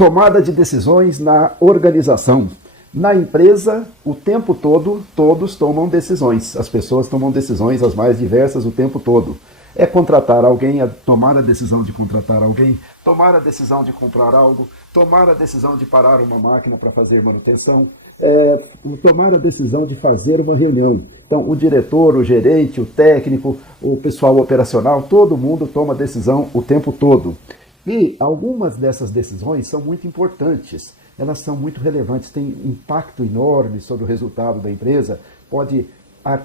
Tomada de decisões na organização. Na empresa, o tempo todo, todos tomam decisões. As pessoas tomam decisões as mais diversas o tempo todo. É contratar alguém, tomar a decisão de contratar alguém, tomar a decisão de comprar algo, tomar a decisão de parar uma máquina para fazer manutenção, tomar a decisão de fazer uma reunião. Então, o diretor, o gerente, o técnico, o pessoal operacional, todo mundo toma decisão o tempo todo. E algumas dessas decisões são muito importantes, elas são muito relevantes, têm impacto enorme sobre o resultado da empresa, pode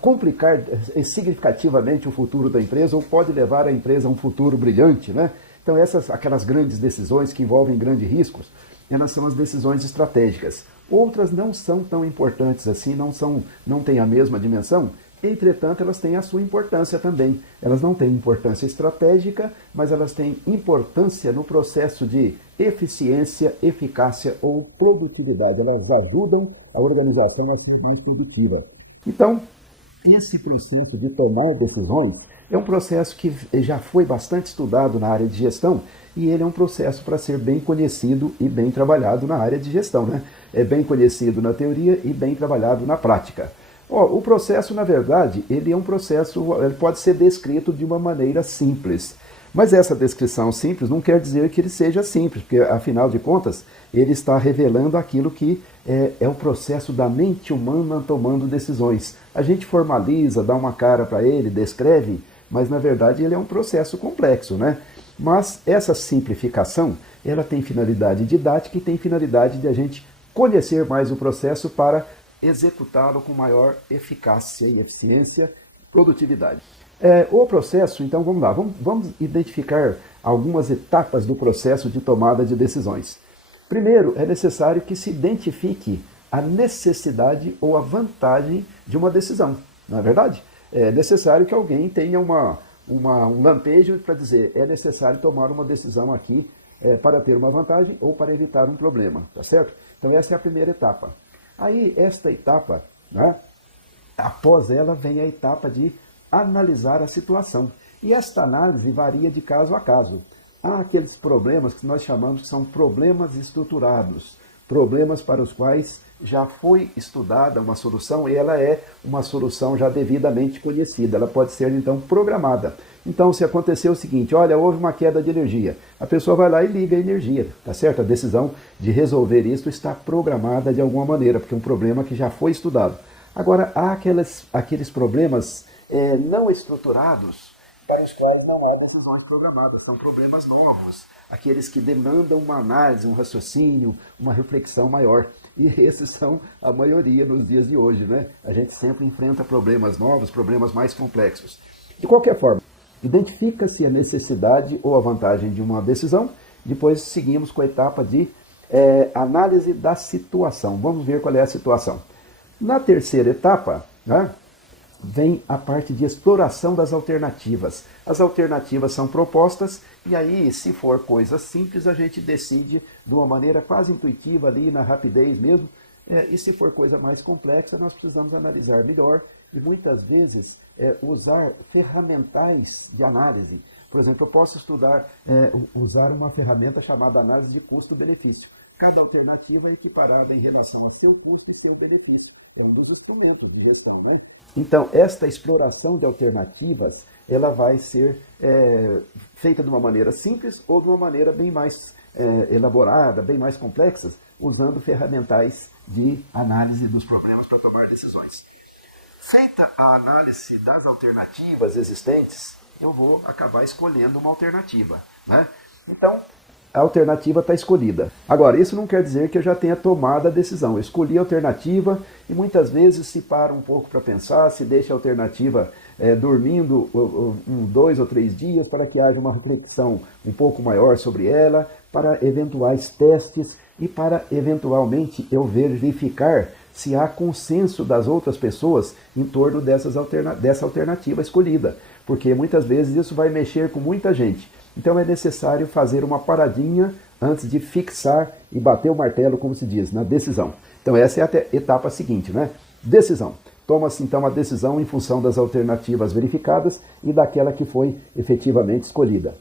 complicar significativamente o futuro da empresa ou pode levar a empresa a um futuro brilhante, né? Então aquelas grandes decisões que envolvem grandes riscos, elas são as decisões estratégicas. Outras não são tão importantes assim, não têm a mesma dimensão. Entretanto, elas têm a sua importância também. Elas não têm importância estratégica, mas elas têm importância no processo de eficiência, eficácia ou produtividade. Elas ajudam a organização a ser mais produtiva. Então, esse processo de tomar decisões é um processo que já foi bastante estudado na área de gestão e ele é um processo para ser bem conhecido e bem trabalhado na área de gestão, né? É bem conhecido na teoria e bem trabalhado na prática. O processo, na verdade, ele é um processo, ele pode ser descrito de uma maneira simples. Mas essa descrição simples não quer dizer que ele seja simples, porque, afinal de contas, ele está revelando aquilo que é o processo da mente humana tomando decisões. A gente formaliza, dá uma cara para ele, descreve, mas, na verdade, ele é um processo complexo, né? Mas essa simplificação, ela tem finalidade didática e tem finalidade de a gente conhecer mais o processo para executá-lo com maior eficácia e eficiência e produtividade. O processo, então vamos lá, vamos identificar algumas etapas do processo de tomada de decisões. Primeiro, é necessário que se identifique a necessidade ou a vantagem de uma decisão, não é verdade? É necessário que alguém tenha um lampejo para dizer, é necessário tomar uma decisão aqui para ter uma vantagem ou para evitar um problema, tá certo? Então essa é a primeira etapa. Aí, esta etapa, né, após ela vem a etapa de analisar a situação. E esta análise varia de caso a caso. Há aqueles problemas que nós chamamos que são problemas estruturados, problemas para os quais já foi estudada uma solução e ela é uma solução já devidamente conhecida, ela pode ser então programada. Então, se acontecer o seguinte, olha, houve uma queda de energia, a pessoa vai lá e liga a energia, tá certo? A decisão de resolver isso está programada de alguma maneira, porque é um problema que já foi estudado. Agora, há aqueles problemas não estruturados, para os quais não há decisões programadas, são problemas novos, aqueles que demandam uma análise, um raciocínio, uma reflexão maior. E esses são a maioria nos dias de hoje, né? A gente sempre enfrenta problemas novos, problemas mais complexos. De qualquer forma, identifica-se a necessidade ou a vantagem de uma decisão, depois seguimos com a etapa de análise da situação. Vamos ver qual é a situação. Na terceira etapa, né, vem a parte de exploração das alternativas. As alternativas são propostas e aí, se for coisa simples, a gente decide de uma maneira quase intuitiva ali, na rapidez mesmo. E se for coisa mais complexa, nós precisamos analisar melhor e muitas vezes usar ferramentais de análise. Por exemplo, eu posso usar uma ferramenta chamada análise de custo-benefício. Cada alternativa é equiparada em relação a seu custo e seu benefício. É um dos instrumentos de gestão, né? Então, esta exploração de alternativas, ela vai ser feita de uma maneira simples ou de uma maneira bem mais elaborada, bem mais complexa, usando ferramentais de análise dos problemas para tomar decisões. Feita a análise das alternativas existentes, eu vou acabar escolhendo uma alternativa, né? Então, a alternativa está escolhida. Agora, isso não quer dizer que eu já tenha tomado a decisão. Eu escolhi a alternativa e muitas vezes se para um pouco para pensar, se deixa a alternativa dormindo 2 ou 3 dias para que haja uma reflexão um pouco maior sobre ela, para eventuais testes e para eventualmente eu verificar se há consenso das outras pessoas em torno dessa alternativa escolhida. Porque muitas vezes isso vai mexer com muita gente. Então é necessário fazer uma paradinha antes de fixar e bater o martelo, como se diz, na decisão. Então essa é a etapa seguinte, né? Decisão. Toma-se então a decisão em função das alternativas verificadas e daquela que foi efetivamente escolhida.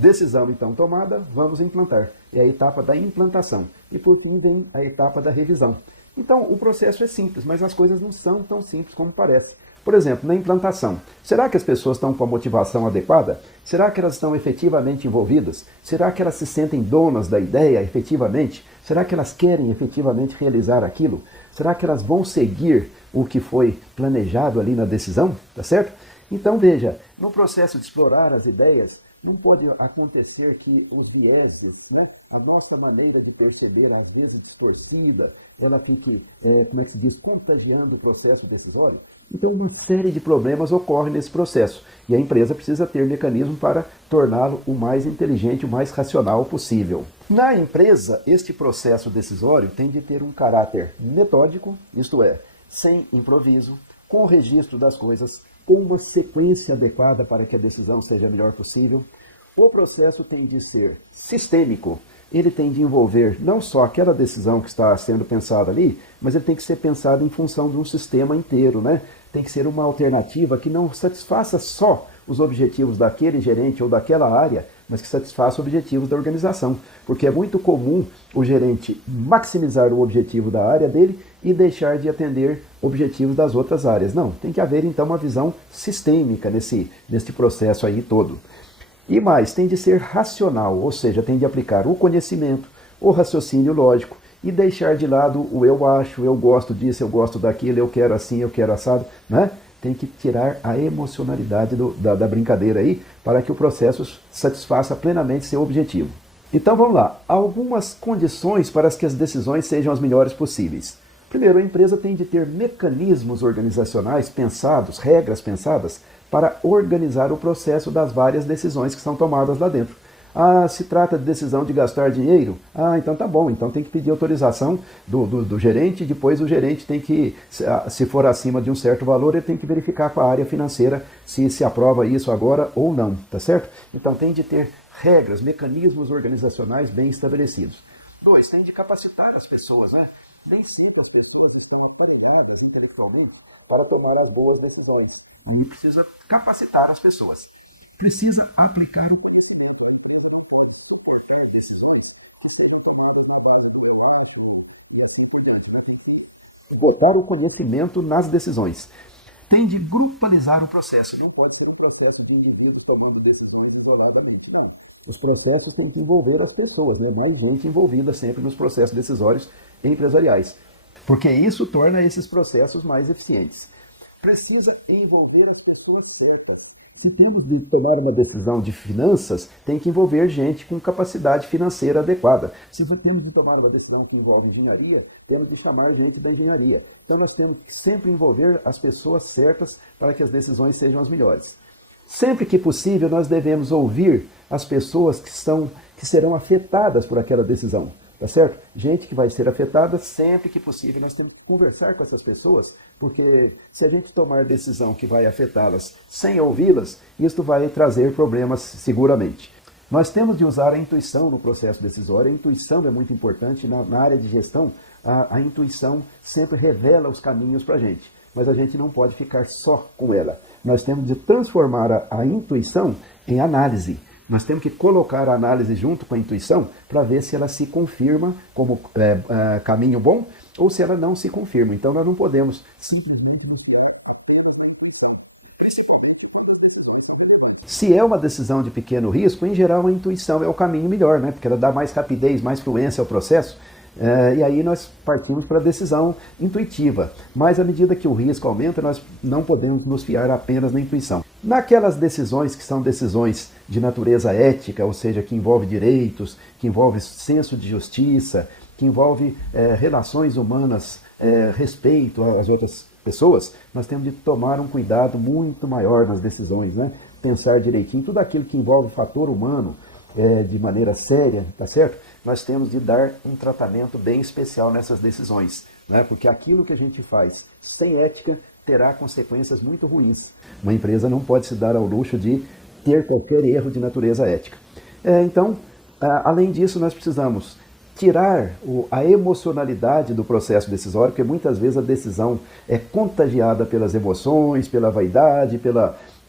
Decisão então tomada, vamos implantar. É a etapa da implantação. E por fim vem a etapa da revisão. Então o processo é simples, mas as coisas não são tão simples como parece. Por exemplo, na implantação, será que as pessoas estão com a motivação adequada? Será que elas estão efetivamente envolvidas? Será que elas se sentem donas da ideia efetivamente? Será que elas querem efetivamente realizar aquilo? Será que elas vão seguir o que foi planejado ali na decisão? Tá certo? Então veja, no processo de explorar as ideias, não pode acontecer que os vieses, né, a nossa maneira de perceber, às vezes distorcida, ela fique, como é que se diz, contagiando o processo decisório. Então, uma série de problemas ocorrem nesse processo e a empresa precisa ter mecanismo para torná-lo o mais inteligente, o mais racional possível. Na empresa, este processo decisório tem de ter um caráter metódico, isto é, sem improviso, com o registro das coisas, com uma sequência adequada para que a decisão seja a melhor possível. O processo tem de ser sistêmico, ele tem de envolver não só aquela decisão que está sendo pensada ali, mas ele tem que ser pensado em função de um sistema inteiro, né? Tem que ser uma alternativa que não satisfaça só os objetivos daquele gerente ou daquela área, mas que satisfaça os objetivos da organização. Porque é muito comum o gerente maximizar o objetivo da área dele e deixar de atender objetivos das outras áreas. Não, tem que haver então uma visão sistêmica nesse processo aí todo. E mais, tem de ser racional, ou seja, tem de aplicar o conhecimento, o raciocínio lógico e deixar de lado o eu acho, eu gosto disso, eu gosto daquilo, eu quero assim, eu quero assado, né? Tem que tirar a emocionalidade da brincadeira aí para que o processo satisfaça plenamente seu objetivo. Então vamos lá, algumas condições para que as decisões sejam as melhores possíveis. Primeiro, a empresa tem de ter mecanismos organizacionais pensados, regras pensadas, para organizar o processo das várias decisões que são tomadas lá dentro. Ah, se trata de decisão de gastar dinheiro? Ah, então tá bom, então tem que pedir autorização do gerente, depois o gerente tem que, se for acima de um certo valor, ele tem que verificar com a área financeira se aprova isso agora ou não, tá certo? Então tem de ter regras, mecanismos organizacionais bem estabelecidos. 2, tem de capacitar as pessoas, né? Nem sempre as pessoas estão aprimoradas intelectualmente para tomar as boas decisões. E precisa capacitar as pessoas. Precisa aplicar o botar o conhecimento nas decisões. Tem de grupalizar o processo. Não pode ser um processo de indivíduos tomando decisões isoladamente. Não. Os processos têm que envolver as pessoas, né? Mais gente envolvida sempre nos processos decisórios empresariais. Porque isso torna esses processos mais eficientes. Precisa envolver as pessoas certas. Se temos de tomar uma decisão de finanças, tem que envolver gente com capacidade financeira adequada. Se temos de tomar uma decisão que envolve engenharia, temos de chamar gente da engenharia. Então nós temos que sempre envolver as pessoas certas para que as decisões sejam as melhores. Sempre que possível, nós devemos ouvir as pessoas que serão afetadas por aquela decisão. Tá certo? Gente que vai ser afetada, sempre que possível nós temos que conversar com essas pessoas, porque se a gente tomar decisão que vai afetá-las sem ouvi-las, isso vai trazer problemas seguramente. Nós temos de usar a intuição no processo decisório. A intuição é muito importante. Na área de gestão, a intuição sempre revela os caminhos para a gente, mas a gente não pode ficar só com ela. Nós temos de transformar a intuição em análise. Nós temos que colocar a análise junto com a intuição para ver se ela se confirma como caminho bom ou se ela não se confirma. Então nós não podemos simplesmente nos fiar. Se é uma decisão de pequeno risco, em geral a intuição é o caminho melhor, né? Porque ela dá mais rapidez, mais fluência ao processo. E aí nós partimos para a decisão intuitiva. Mas à medida que o risco aumenta, nós não podemos nos fiar apenas na intuição. Naquelas decisões que são decisões de natureza ética, ou seja, que envolve direitos, que envolve senso de justiça, que envolve relações humanas, respeito às outras pessoas, nós temos de tomar um cuidado muito maior nas decisões, né? Pensar direitinho, tudo aquilo que envolve fator humano, de maneira séria, tá certo? Nós temos de dar um tratamento bem especial nessas decisões, né? Porque aquilo que a gente faz sem ética terá consequências muito ruins. Uma empresa não pode se dar ao luxo de ter qualquer erro de natureza ética. Então, além disso, nós precisamos tirar a emocionalidade do processo decisório, porque muitas vezes a decisão é contagiada pelas emoções, pela vaidade,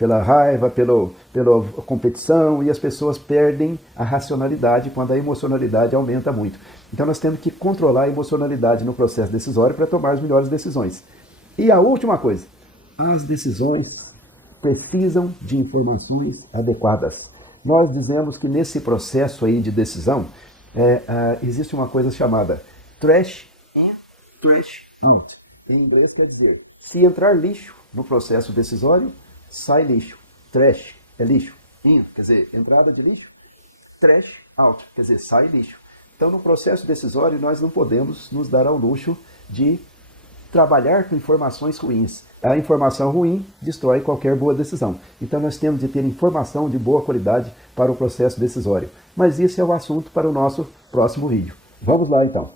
pela raiva, pela competição, e as pessoas perdem a racionalidade quando a emocionalidade aumenta muito. Então nós temos que controlar a emocionalidade no processo decisório para tomar as melhores decisões. E a última coisa, as decisões precisam de informações adequadas. Nós dizemos que nesse processo aí de decisão, existe uma coisa chamada trash in, trash out. Em inglês quer dizer, se entrar lixo no processo decisório, sai lixo. Trash é lixo. In, quer dizer, entrada de lixo. Trash out, quer dizer, sai lixo. Então, no processo decisório, nós não podemos nos dar ao luxo de trabalhar com informações ruins. A informação ruim destrói qualquer boa decisão. Então, nós temos de ter informação de boa qualidade para o processo decisório. Mas isso é o assunto para o nosso próximo vídeo. Vamos lá, então.